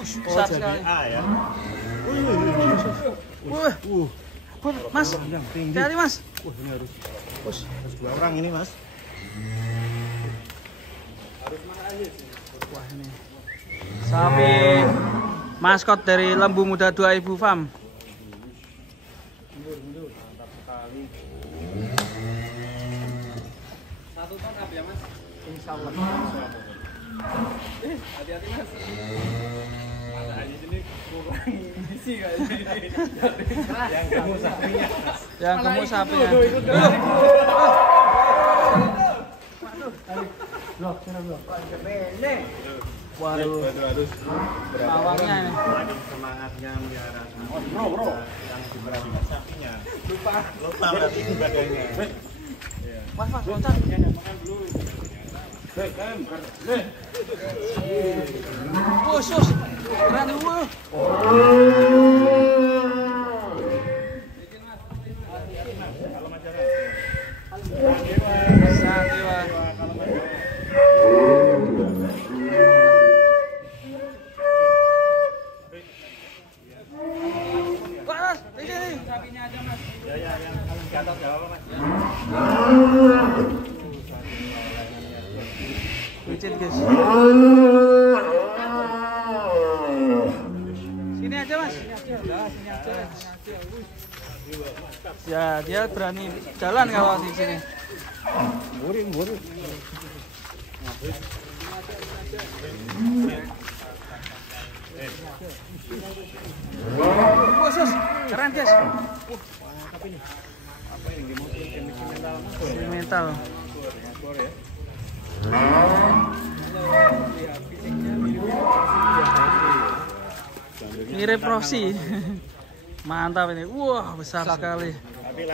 Besar sekali. A ya. Mas, cari Mas. Ini harus 2 orang ini Mas. Wah ini sapi maskot dari Lembu Muda 2000 Farm. Mantap sekali. 1 ton apa ya Mas? Insyaallah. Hati-hati Mas. Masa di sini kurang isi kayaknya. Yang gemuk sapinya. Yang gemuk sapinya. Blok, sana blok. Waduh, Harus pawangnya ini. semangatnya melihara sapi. Bro. Yang diperhatikan sapinya. Lupa berarti sebagainya. Mas, loncat. Makan dulu. Khusus. Keren dulu. Sadewa. Mas, ini sapinya aja Mas. Ya yang di atas ya apa Mas? Bucin guys. Sini aja Mas. Sini aja. Ya dia berani jalan kalau di sini. Muri. Khusus, keren guys. Apa ini? Mental. Mirip Rossi. Mantap ini. Wah, besar sekali.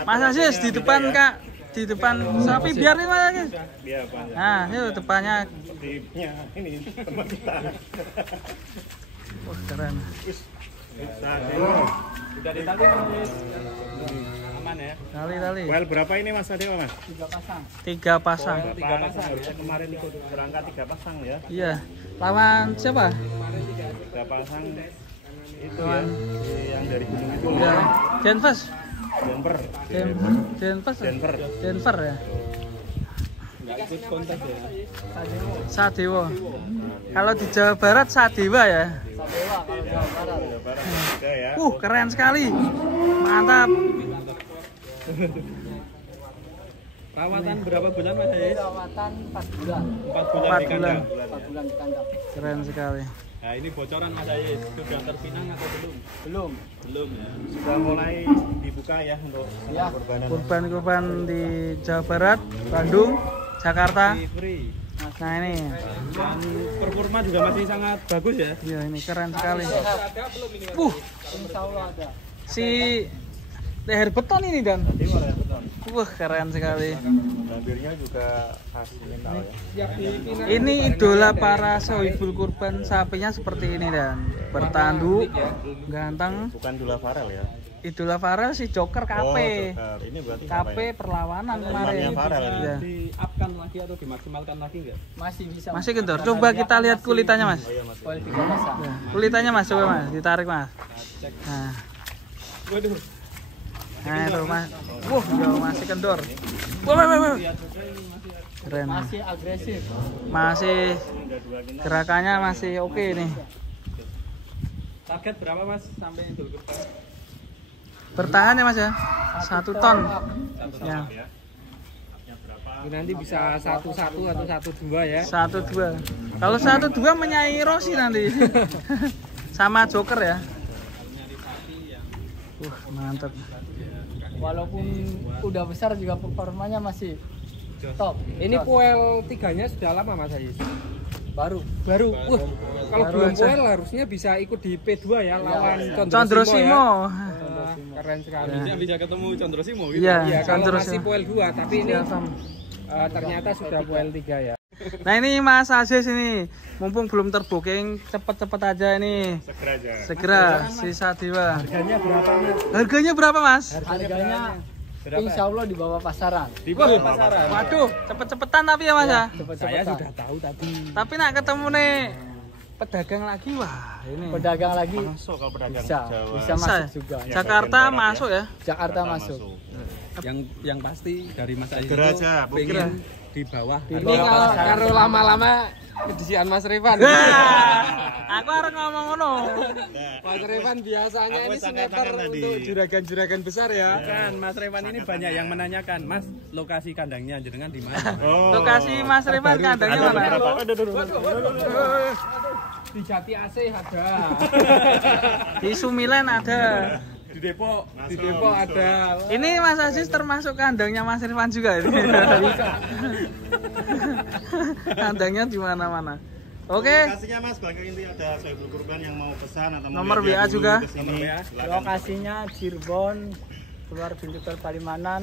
Mas Aziz di depan Kak. Di depan sapi biarin Mas Aziz. Iya, Pak. Nah, itu depannya. Tipnya ini teman kita. Wah, keren. Sudah ditali Mas. Aman ya. Tali. Well, berapa ini Mas Adewa Mas? 3 pasang. 3 pasang. Harusnya kemarin ikut berangkat 3 pasang ya. Iya. Lawan siapa? 3 pasang itu ya. Yang dari gunung itu. Ya. Denver. Denver ya. Enggak ikut kontes ya. Sadewa. Kalau di Jawa Barat Sadewa ya. Jawa Barat juga ya. Keren sekali. Mantap. Perawatan berapa bulan Mas Aziz? Perawatan 4 bulan. 4 bulan 4 di bulan. kandang. 4 bulan di kandang. Keren sekali. Nah, ini bocoran Mas Aziz. Sudah terpinang atau belum? Belum. Belum ya. Sudah mulai dibuka ya untuk Ya. kurbanan. Kurban-kurban di Jawa Barat, Bandung, Jakarta. Free. Nah ini, Dan performa juga masih sangat bagus ya. ya ini keren sekali. Insya Allah ada. Si leher beton ini dan, Jawa ya betul. keren sekali. Bibirnya juga khas mental ya. Ini idola para sohibul kurban sapinya seperti ini dan bertanduk, ganteng. Bukan Dula Farel ya. Idola Farel si Joker KP. Joker. Ini berarti KP apa ya? perlawanan kemarin. Temannya Farel ini. Ya. Di-upkan lagi atau dimaksimalkan lagi enggak? Masih bisa. Masih kendor. Coba kita lihat kulitannya Mas. Oh iya Mas. Poin 3 pasang. Ya, kulitannya Mas, coba Mas, ditarik Mas. Cek. Nah, Waduh. nah itu Mas. Ya, masih kendor. Wah. Keren. Masih agresif. Masih gerakannya masih oke nih. Target berapa Mas sampai Idul Kurban? Bertahan ya Mas ya. 1 ton. Ya. Ini nanti bisa 1-1 atau 1-2 ya. 1-2. Kalau 1-2 menyaingi Rossi nanti. Sama Joker ya. Mantap. Walaupun udah besar juga performanya masih top. Ini poel 3-nya sudah lama Mas Aziz? Baru. Baru. Wah, kalau Baru belum aja. poel harusnya bisa ikut di P2 ya lawan Condro Simo. Keren sekali. Bisa ketemu Condro Simo gitu. Iya, Iya, kalau Condro masih Simo. poel 2 tapi ini Siap. ternyata sudah poel 3 ya. Nah ini Mas Aziz ini, mumpung belum terbooking, cepet-cepet aja ini. Segera aja. Segera si Sadewa. Harganya berapa Mas? Harganya berapa Mas? Harganya insya Allah di bawah pasaran. Di bawah pasaran. Waduh, cepet-cepetan tapi ya Mas ya. Saya sudah tahu tadi. Tapi nak ketemu nih pedagang lagi, wah ini. Pedagang lagi Masuk kalau pedagang bisa, Jawa. bisa Bisa masuk ya? juga. Ya, Jakarta bagian barat masuk ya. Jakarta masuk. Yang pasti dari Mas Aziz Segera itu aja, pengen di bawah. Di harga bawah pasaran. pasaran. Karo lama-lama kedisian Mas Revan. Aku harus ngomong ngono. Mas Revan biasanya Aku ini sangat sniper tangan tadi. untuk juragan-juragan besar ya. Kan Mas Revan ini banyak yang menanyakan, Mas lokasi kandangnya jenengan di mana? Oh. Lokasi Mas Revan kandangnya Ada mana? beberapa. Di Jati AC ada. Di Sumilen ada. Di Depok. Di Depok ada. Ini Mas Aziz termasuk kandangnya Mas Irfan juga ini. Kandangnya di mana-mana. Oke. Lokasinya Mas, bagi inti ada Sohibul Kurban yang mau pesan atau mau Nomor WA lihat dulu juga. ke sini, Nomor WA. silakan. Lokasinya Cirebon, keluar pintu tol Palimanan,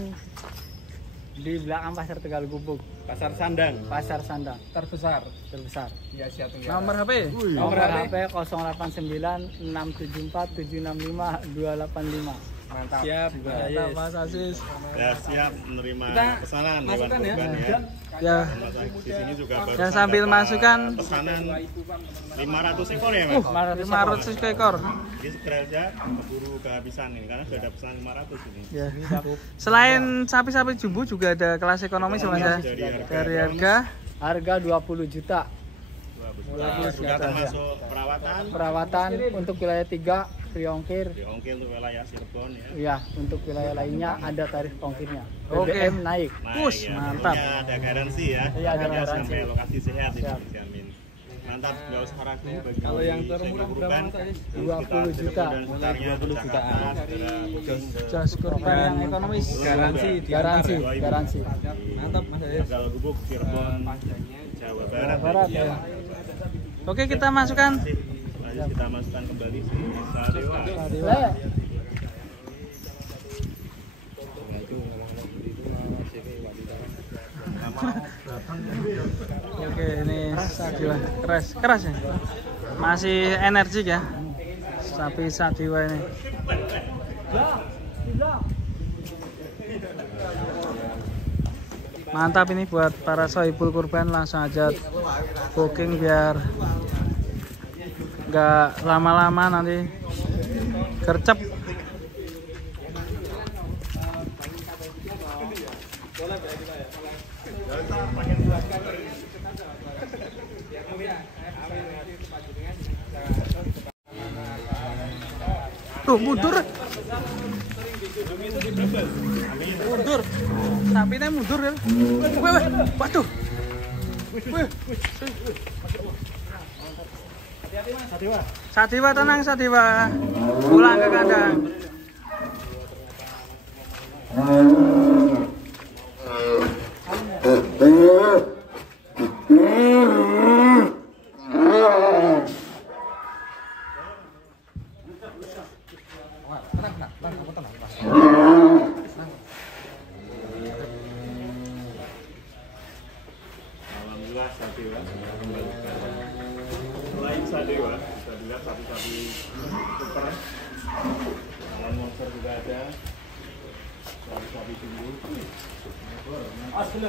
di belakang Pasar Tegal Gubuk, Pasar Sandang. Pasar Sandang Terbesar terbesar. di Asia Tenggara. Nomor HP? Nomor HP 089 674 765 285. Mantap. Siap, Mantap, Mas Aziz. Ya siap menerima Kita pesanan hewan masukkan ya. kurban ya. Ya, Mas Aziz di sini juga baru ya sambil masukkan pesanan 500 ekor ya Mas. 500 ekor. Jadi segera aja keburu kehabisan ini karena sudah ada pesanan 500 ini. Ya. Selain sapi-sapi jumbo juga ada kelas ekonomi Mas ya. Dari harga Harga 20 juta. Sudah termasuk perawatan, Perawatan untuk wilayah 3 free ongkir. di ongkir untuk wilayah Cirebon ya. Ya, untuk wilayah lainnya ada tarif ongkirnya. Oke. BBM naik. Push, ya, mantap. tentunya ada garansi ya. Iya, ada Tentunya garansi. sampai lokasi sehat ini Siap. dijamin. Mantap, nggak usah ragu bagi Kalau yang termurah Sohibul berapa, Kurban. Mas Aziz? 20 juta. Dan sekitarnya 20 Jakarta, jutaan. segera booking ke jas kurban yang ekonomis. Garansi Garansi, diantar. garansi. Mantap Mas Aziz. Tegal Gubuk, Cirebon, Jawa Barat. Barat ya. Oke, kita masukkan. Lanjut kita masukkan kembali si Sadewa. Le, Oke, ini Sadiwa keras, keras ya. Masih energik ya. Sapi Sadiwa ini. Mantap ini buat para sohibul kurban, langsung aja booking biar nggak lama-lama nanti gercep. Tuh mundur. Mundur. Sapinya mundur ya. Weh, waduh. Sadiwa tenang Sadiwa. Pulang ke kandang. Alhamdulillah Sadewa sudah kembali sekarang. Selain Sadewa, bisa dilihat sapi-sapi super. Salon monster juga ada. Sapi-sapi jumbo. Asli,